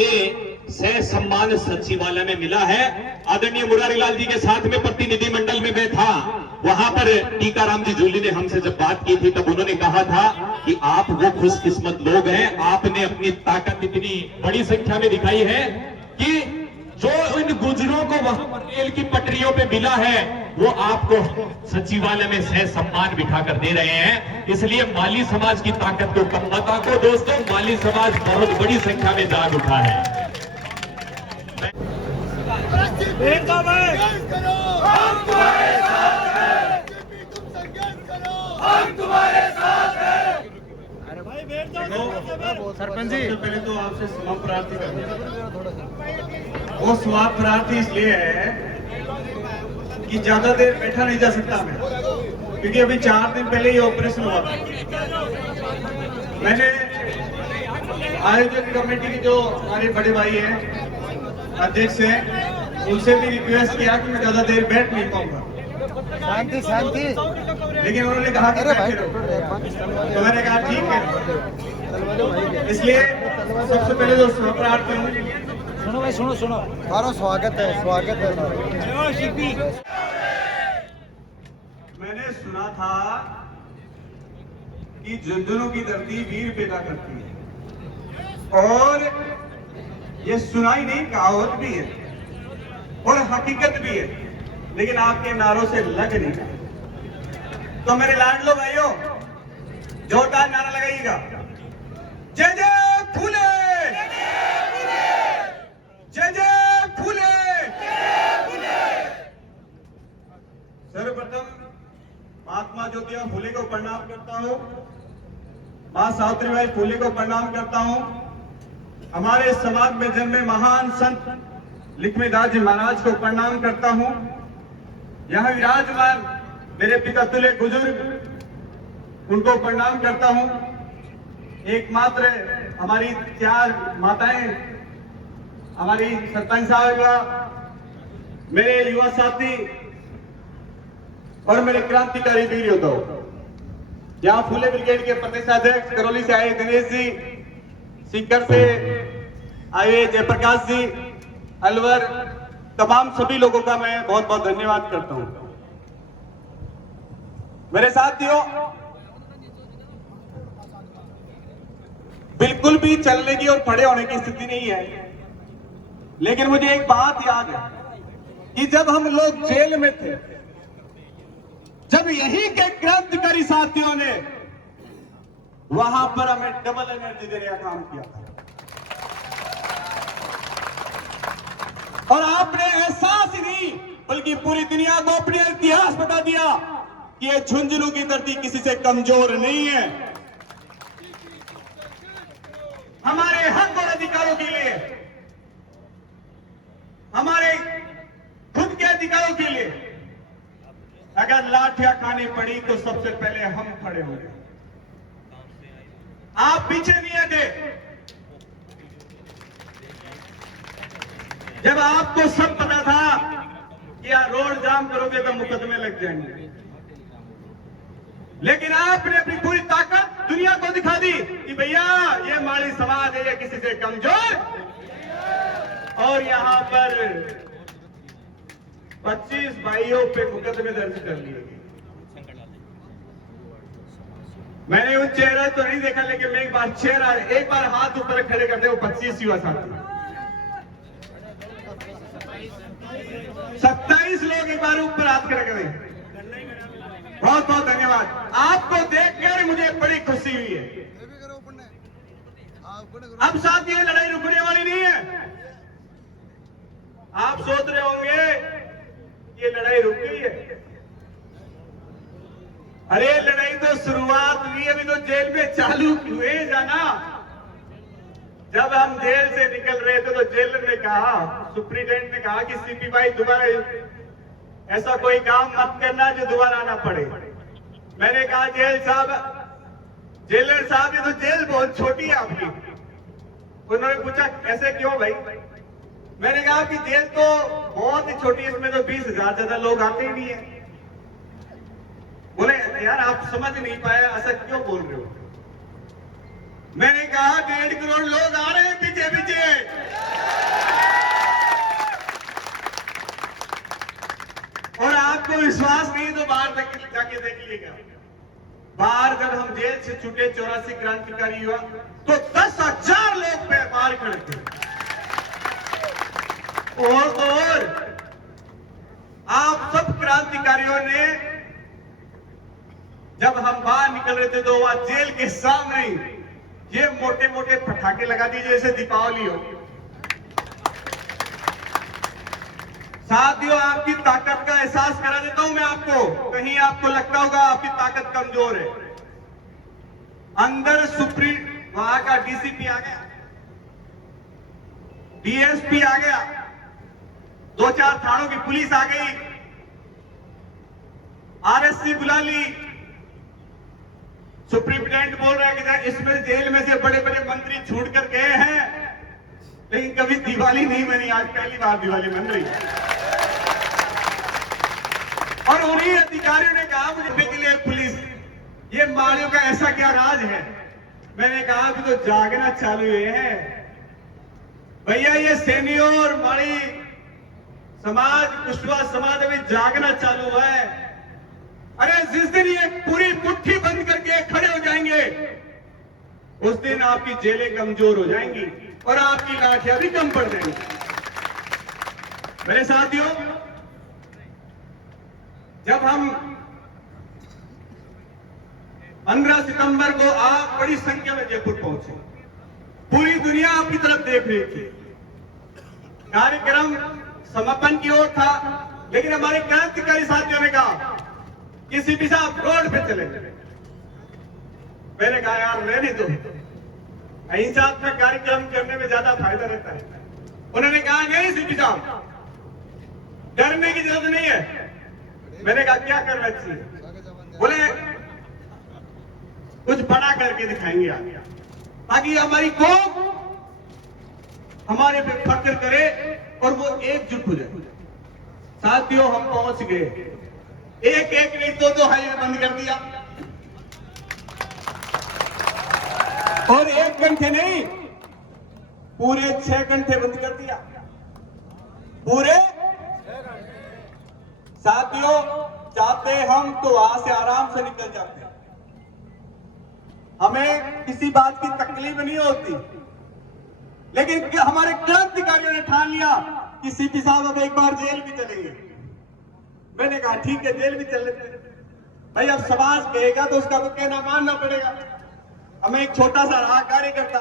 हमें सह सम्मान सचिवालय में मिला है। आदरणीय मुरारीलाल जी के साथ में प्रतिनिधि मंडल में मैं था, वहां पर टीकाराम जी जूली ने हमसे जब बात की थी तब उन्होंने कहा था कि आप वो खुशकिस्मत लोग हैं, आपने अपनी ताकत इतनी बड़ी संख्या में दिखाई है कि जो इन गुजरों को वहां पर रेल की पटरियों पे मिला है वो आपको सचिवालय में सह सम्मान बिठाकर दे रहे हैं। इसलिए माली समाज की ताकत को कम मत आंको दोस्तों, माली समाज बहुत बड़ी संख्या में जाग उठा है। सरपंच जी, पहले तो आपसे क्षमा प्रार्थी करना, वो क्षमा प्रार्थी इसलिए है कि ज्यादा देर बैठा नहीं जा सकता मैं, क्योंकि अभी 4 दिन पहले ही ऑपरेशन हुआ था। मैंने आयोजक कमेटी के जो हमारे बड़े भाई हैं, अध्यक्ष हैं, उनसे भी रिक्वेस्ट किया कि मैं ज्यादा देर बैठ नहीं पाऊंगा। शांति शांति, लेकिन उन्होंने कहा कि बैठे रहो, तो मैंने कहा ठीक है। इसलिए सबसे पहले तो प्रार्थी हूँ। सुनो भाई, सुनो सुनो, हमारा स्वागत है, स्वागत है। मैंने सुना था कि झुंझुनू की धरती वीर पैदा करती है, और ये सुनाई नहीं, कहावत भी है और हकीकत भी है, लेकिन आपके नारों से लग नहीं रहा। तो मेरे लाडलो भाइयों, जोरदार नारा लगाइएगा, जय जय फूले, जय जय फूले। सर्वप्रथम महात्मा ज्योतिबा फूले को प्रणाम करता हूं, मां सावित्रीबाई फूले को प्रणाम करता हूं, हमारे समाज में जन्मे महान संत लक्ष्मीदास जी महाराज को प्रणाम करता हूं। यहां विराजमान मेरे पिता तुल्य बुजुर्ग, उनको प्रणाम करता हूं। एकमात्र हमारी 4 माताएं, हमारी सरपंच साहब, मेरे युवा साथी और मेरे क्रांतिकारी वीर योद्धाओं, यहाँ फूले ब्रिगेड के प्रदेशाध्यक्ष करौली से आए दिनेश जी, सीकर से आए जयप्रकाश जी, अलवर, तमाम सभी लोगों का मैं बहुत बहुत धन्यवाद करता हूं। मेरे साथियों, बिल्कुल भी चलने की और खड़े होने की स्थिति नहीं है, लेकिन मुझे एक बात याद है कि जब हम लोग जेल में थे, जब यहीं के क्रांतिकारी साथियों ने वहां पर हमें डबल एनर्जी देने का काम किया था, और आपने एहसास ही नहीं बल्कि पूरी दुनिया को अपने इतिहास बता दिया कि ये झुंझुनू की धरती किसी से कमजोर नहीं है। हमारे हक और अधिकारों के लिए, हमारे खुद के अधिकारों के लिए अगर लाठियां खानी पड़ी तो सबसे पहले हम खड़े होंगे, आप पीछे नहीं हटे। जब आपको सब पता था कि यार रोड जाम करोगे तो मुकदमे लग जाएंगे, लेकिन आपने अपनी पूरी ताकत दुनिया को दिखा दी कि भैया ये माली समाज है, ये किसी से कमजोर, और यहां पर 25 भाइयों पे मुकदमे दर्ज कर लिए। मैंने वो चेहरा तो नहीं देखा, लेकिन मैं एक बार हाथ ऊपर खड़े करते वो 25 युवा साथी, 27 लोग एक बार ऊपर हाथ खड़े करें। बहुत बहुत धन्यवाद। आपको देखकर मुझे बड़ी खुशी हुई है। अब साथ ये लड़ाई रुकने वाली नहीं है। आप सोच रहे होंगे ये लड़ाई रुक गई है, अरे लड़ाई तो शुरुआत हुई, अभी तो जेल में चालू हुए जाना। जब हम जेल से निकल रहे थे तो जेलर ने कहा, सुप्रीटेंडेंट ने कहा कि सीपी भाई दोबारा ऐसा कोई काम मत करना जो दोबारा आना पड़े। मैंने कहा जेलर साहब ये तो जेल बहुत छोटी है आपकी। उन्होंने पूछा ऐसे क्यों भाई? मैंने कहा कि जेल तो बहुत ही छोटी है, इसमें तो 20,000 ज्यादा लोग आते ही नहीं है। बोले यार आप समझ नहीं पाए, ऐसा क्यों बोल रहे हो? मैंने कहा 1.5 करोड़ लोग आ रहे हैं पीछे पीछे। बाहर जाके देख लीजिएगा, बाहर जब हम जेल से छूटे 84 क्रांतिकारी हुआ तो 10,000 लोग बाहर खड़े थे। और आप सब क्रांतिकारियों ने जब हम बाहर निकल रहे थे तो वहां जेल के सामने ये मोटे मोटे पटाखे लगा दिए जैसे दीपावली हो। साथियों, आपकी ताकत का एहसास करा देता हूं मैं आपको, कहीं आपको लगता होगा आपकी ताकत कमजोर है। अंदर सुप्रीम वहां का डीसीपी आ गया, डीएसपी आ गया, 2-4 थानों की पुलिस आ गई, आरएससी बुला ली। सुप्रीटेंडेंट बोल रहा है कि इसमें जेल में से बड़े बड़े मंत्री छूट कर गए हैं, लेकिन कभी दिवाली नहीं बनी, आज पहली बार दिवाली बन रही। और उन्हीं अधिकारियों ने कहा मुझे के लिए पुलिस, ये माड़ियों का ऐसा क्या राज है? मैंने कहा अभी तो जागना चालू हुए हैं भैया, ये सैनियों और माड़ी समाज, कुशवाहा समाज अभी जागना चालू हुआ है। अरे जिस दिन ये पूरी मुट्ठी बंद करके खड़े हो जाएंगे उस दिन आपकी जेलें कमजोर हो जाएंगी और आपकी लाठियां भी कम पड़ जाएंगी। मेरे साथियों, जब हम 15 सितंबर को आप बड़ी संख्या में जयपुर पहुंचे, पूरी दुनिया आपकी तरफ देख रही थी। कार्यक्रम समापन की ओर था, लेकिन हमारे क्रांतिकारी साथियों ने कहा किसी भी साहब रोड पे चले। मैंने कहा यार रहने दो, अहिंसात्मक कार्यक्रम करने में ज्यादा फायदा रहता है। उन्होंने कहा नहीं सीपी साहब, डरने की जरूरत नहीं है। मैंने कहा क्या करना चाहिए? बोले कुछ बड़ा करके दिखाएंगे आगे, ताकि हमारी कौम हमारे पे फक्र करे और वो एकजुट हो जाए। साथियों, हम पहुंच गए, एक एक नहीं दो हाईवे बंद कर दिया, और 1 घंटे नहीं पूरे 6 घंटे बंद कर दिया, पूरे। साथियों, चाहते हम तो वहां से आराम से निकल जाते, हमें किसी बात की तकलीफ नहीं होती, लेकिन हमारे क्रांतिकारियों ने ठान लिया कि सीपी साहब अब एक बार जेल भी चलेंगे। मैंने कहा ठीक है, जेल भी चल लेते हैं भाई, अब समाज कहेगा तो उसका तो कहना मानना पड़ेगा। हमें एक छोटा सा रहा कार्यकर्ता,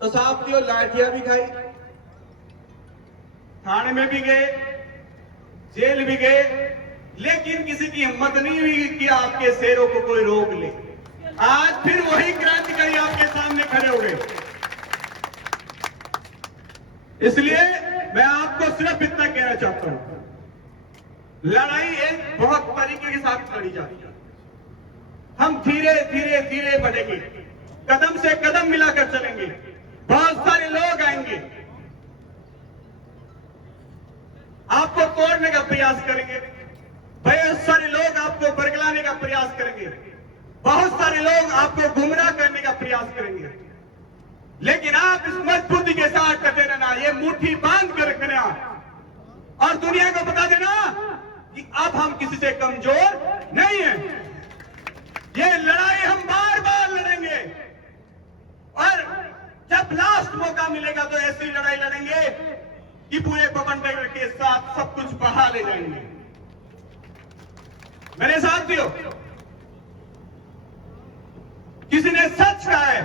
तो साथियों लाठियां भी खाई, थाने में भी गए, जेल भी गए, लेकिन किसी की हिम्मत नहीं हुई कि आपके शेरों को कोई रोक ले। आज फिर वही क्रांतिकारी आपके सामने खड़े हो गए। इसलिए मैं आपको सिर्फ इतना कहना चाहता हूं, लड़ाई एक बहुत तरीके के साथ लड़ी जाती है। हम धीरे धीरे धीरे बढ़ेंगे, कदम से कदम मिलाकर चलेंगे, बहुत सारे लोग आएंगे, आपको तोड़ने का प्रयास करेंगे, बहुत सारे लोग आपको बरगलाने का प्रयास करेंगे, बहुत सारे लोग आपको गुमराह करने का प्रयास करेंगे, लेकिन आप इस मजबूती के साथ डटे रहना, ये मुट्ठी बांध कर रखना और दुनिया को बता देना कि अब हम किसी से कमजोर नहीं हैं। ये लड़ाई हम बार बार लड़ेंगे और जब लास्ट मौका मिलेगा तो ऐसी लड़ाई लड़ेंगे कि पूरे बवंडर के साथ सब कुछ बहा ले जाएंगे। मेरे साथियों, किसी ने सच कहा है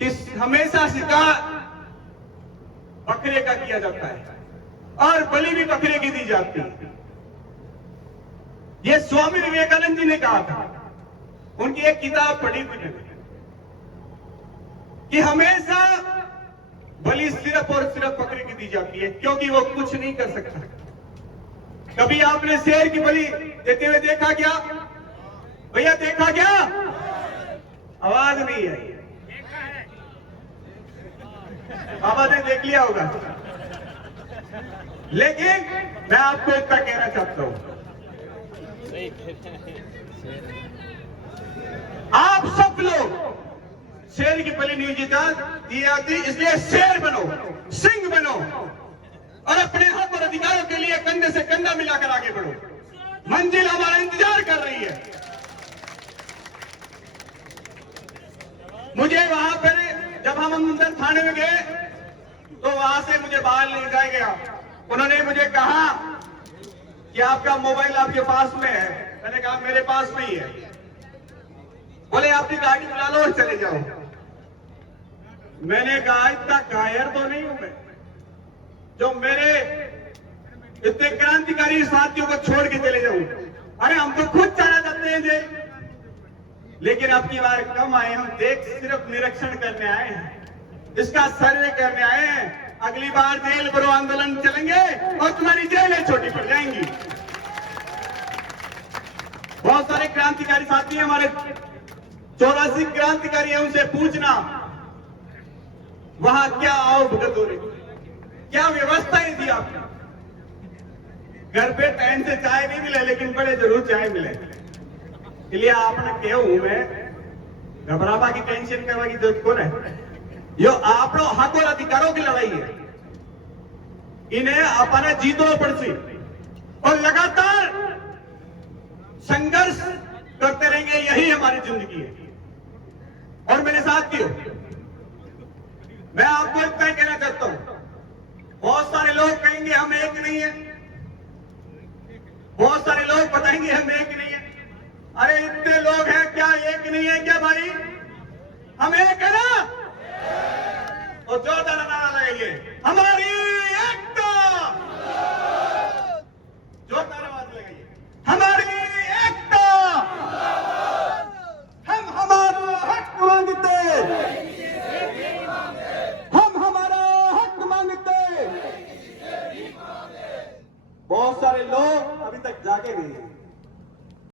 कि हमेशा शिकार बकरे का किया जाता है और बलि भी बकरे की दी जाती है। यह स्वामी विवेकानंद जी ने कहा था, उनकी एक किताब पढ़ी थी मैंने, कि हमेशा बलि सिर्फ और सिर्फ बकरे की दी जाती है, क्योंकि वो कुछ नहीं कर सकता। कभी आपने शेर की बलि देते हुए देखा क्या? भैया देखा क्या? आवाज नहीं आई। बाबा ने देख लिया होगा। लेकिन मैं आपको इतना कहना चाहता हूं, आप सब लोग शेर की बलि नहीं दी जाती, इसलिए शेर बनो, सिंह बनो और अपने हक और अधिकारों के लिए कंधे से कंधा मिलाकर आगे बढ़ो। मंजिल हमारा इंतजार कर रही है। मुझे वहां पर जब हम अंदर थाने में गए तो वहां से मुझे बाहर ले जाया गया। उन्होंने मुझे कहा कि आपका मोबाइल आपके पास में है। मैंने कहा मेरे पास नहीं है। बोले आपकी गाड़ी बुला लो और चले जाओ। मैंने कहा इतना कायर तो नहीं हूं मैं जो मेरे इतने क्रांतिकारी साथियों को छोड़ के चले जाऊं। अरे हम तो खुद जाना चाहते हैं जेल, लेकिन अब की बार कम आए। हम देख सिर्फ निरीक्षण करने आए हैं, इसका सर्वे करने आए हैं। अगली बार जेल भरो आंदोलन चलेंगे और तुम्हारी जेलें छोटी पड़ जाएंगी। बहुत सारे क्रांतिकारी साथी हैं हमारे, 84 क्रांतिकारी हैं, उनसे पूछना वहां क्या आओ भुगत हो रही, क्या व्यवस्थाएं थी आपने। घर पे टाइम से चाय नहीं मिले, लेकिन बड़े जरूर चाय मिले। इसलिए आपने कहूं मैं घबरावा की टेंशन करवा की जरूरत कौन है। यो आपनो हक और अधिकारों की लड़ाई है, इन्हें अपना जीतो पड़सी और लगातार संघर्ष करते रहेंगे। यही हमारी जिंदगी है। और मेरे साथियों, मैं आपको इतना ही कहना चाहता हूं, बहुत सारे लोग कहेंगे हम एक नहीं है, बहुत सारे लोग बताएंगे हम एक नहीं है। अरे इतने लोग हैं, क्या एक नहीं है क्या भाई? हम एक है ना? और जोरदार नारा लगाइए, हमारी एकता। जोरदार आवाज लगाइए, हमारी एकता। हम हमारा हक मांगते, हम हमारा हक मांगते। बहुत सारे लोग अभी तक जागे नहीं हैं।